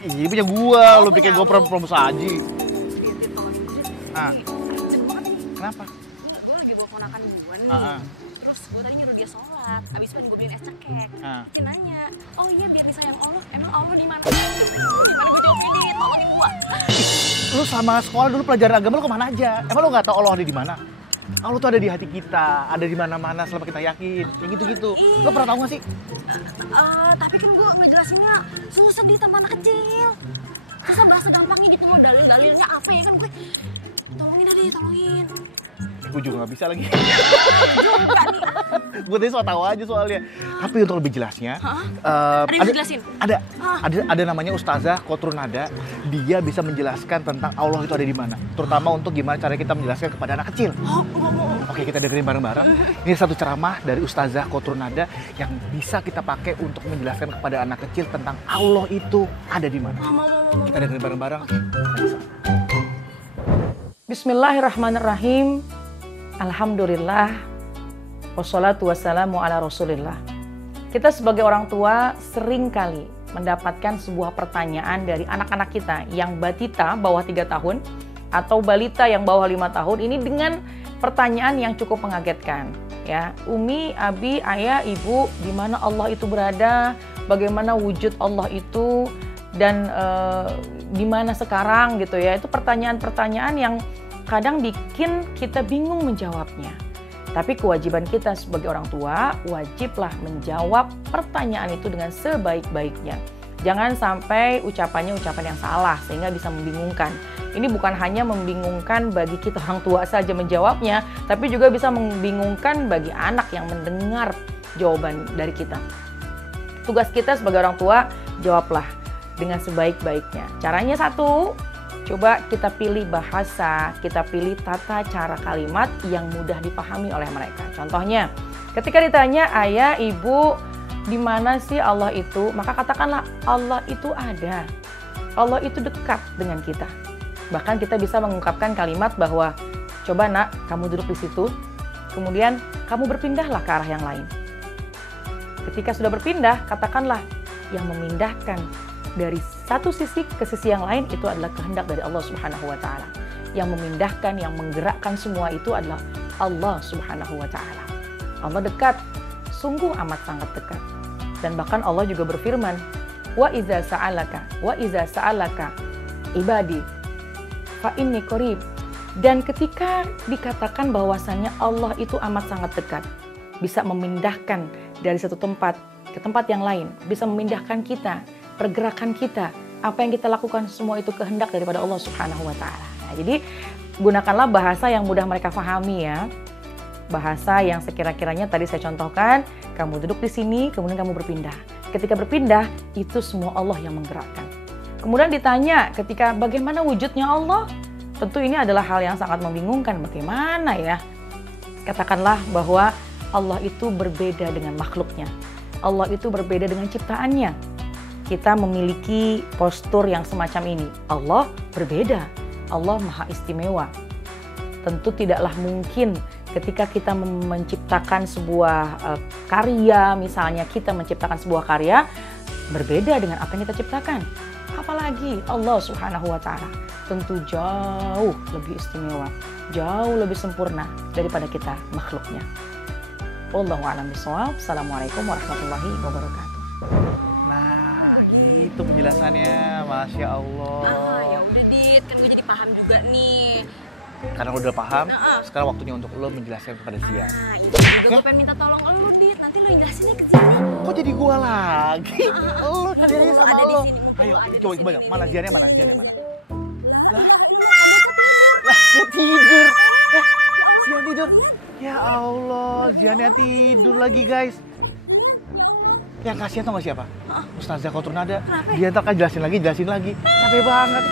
Ini punya gua, lu pikir gua promo saji. Ah. Kenapa? Nih, gue lagi bawa ponakan gue nih. Terus gue tadi nyuruh dia sholat. Abis itu gue beliin es cekek. Dia nanya, oh iya biar disayang Allah. Emang Allah di mana? Gimana gue jawabin dia? Tolongin gue. Lu sama sekolah dulu pelajaran agama lu kemana aja? Emang lu nggak tahu Allah ada di mana? Allah tuh ada di hati kita, ada di mana-mana selama kita yakin. Yang gitu-gitu. Lu pernah tahu nggak sih? Tapi kan gue ngejelasinnya susah di tambah anak kecil. Susah bahasa gampangnya gitu loh, dalil-dalilnya apa ya kan gue. Tolongin aja, tolongin. Gue juga gak bisa lagi. Juga nih. Gue tadi so tau aja soalnya. Tapi untuk lebih jelasnya, ada yang bisa jelasin? Ada namanya Ustazah Kotrunada. Dia bisa menjelaskan tentang Allah itu ada di mana. Terutama untuk gimana cara kita menjelaskan kepada anak kecil. Oke, kita dengerin bareng-bareng. Ini satu ceramah dari Ustazah Kotrunada yang bisa kita pakai untuk menjelaskan kepada anak kecil tentang Allah itu ada di mana. Kita dengerin bareng-bareng. Bismillahirrahmanirrahim. Alhamdulillah. Wassalatu wassalamu ala rasulillah. Kita sebagai orang tua sering kali mendapatkan sebuah pertanyaan dari anak-anak kita yang batita bawah 3 tahun atau balita yang bawah 5 tahun ini dengan pertanyaan yang cukup mengagetkan. Ya, Umi, Abi, Ayah, Ibu, di mana Allah itu berada? Bagaimana wujud Allah itu? Dan di mana sekarang gitu ya? Itu pertanyaan-pertanyaan yang kadang bikin kita bingung menjawabnya. Tapi kewajiban kita sebagai orang tua wajiblah menjawab pertanyaan itu dengan sebaik-baiknya. Jangan sampai ucapannya ucapan yang salah sehingga bisa membingungkan. Ini bukan hanya membingungkan bagi kita orang tua saja menjawabnya, tapi juga bisa membingungkan bagi anak yang mendengar jawaban dari kita. Tugas kita sebagai orang tua, jawablah dengan sebaik-baiknya. Caranya satu, coba kita pilih bahasa, kita pilih tata cara kalimat yang mudah dipahami oleh mereka. Contohnya, ketika ditanya, Ayah, Ibu, di mana sih Allah itu? Maka katakanlah, Allah itu ada. Allah itu dekat dengan kita. Bahkan kita bisa mengungkapkan kalimat bahwa, coba nak, kamu duduk di situ, kemudian kamu berpindahlah ke arah yang lain. Ketika sudah berpindah, katakanlah, yang memindahkan dari satu sisi ke sisi yang lain itu adalah kehendak dari Allah Subhanahu wa Ta'ala. Yang memindahkan, yang menggerakkan semua itu adalah Allah Subhanahu wa Ta'ala. Allah dekat, sungguh amat sangat dekat. Dan bahkan Allah juga berfirman, wa iza sa'alaka ibadi fa inni qarib. Dan ketika dikatakan bahwasannya Allah itu amat sangat dekat, bisa memindahkan dari satu tempat ke tempat yang lain, bisa memindahkan kita, pergerakan kita, apa yang kita lakukan semua itu kehendak daripada Allah Subhanahu wa Ta'ala. Nah, jadi gunakanlah bahasa yang mudah mereka pahami ya. Bahasa yang sekira-kiranya tadi saya contohkan, kamu duduk di sini, kemudian kamu berpindah. Ketika berpindah, itu semua Allah yang menggerakkan. Kemudian ditanya ketika bagaimana wujudnya Allah? Tentu ini adalah hal yang sangat membingungkan. Bagaimana ya? Katakanlah bahwa Allah itu berbeda dengan makhluknya. Allah itu berbeda dengan ciptaannya. Kita memiliki postur yang semacam ini. Allah berbeda. Allah maha istimewa. Tentu tidaklah mungkin ketika kita menciptakan sebuah karya, misalnya kita menciptakan sebuah karya berbeda dengan apa yang kita ciptakan. Apalagi Allah Subhanahu wa Ta'ala tentu jauh lebih istimewa, jauh lebih sempurna daripada kita makhluknya. Wallahu a'lam bishawab. Assalamualaikum warahmatullahi wabarakatuh. Nah, gitu penjelasannya, Masya Allah. Ya udah Dit, kan gue jadi paham juga nih. Karena udah paham, sekarang waktunya untuk lo menjelaskan kepada Zian. Ini juga gue pengen minta tolong lo Dit, nanti lo jelasinnya ke sini. Kok jadi gua lagi? Lo tadi sama ada di lo. sini, mumpung Ayo, lo ada di coba sini coba. nih, Mana nih. Ziannya mana? Ziannya mana? Lah, Dia tidur. Zian tidur. Ya Allah, Ziannya tidur lagi guys. Yang kasihan tau gak siapa? Ustazah Kotrunada. Kenapa? Dia ntar kan jelasin lagi. Capek banget.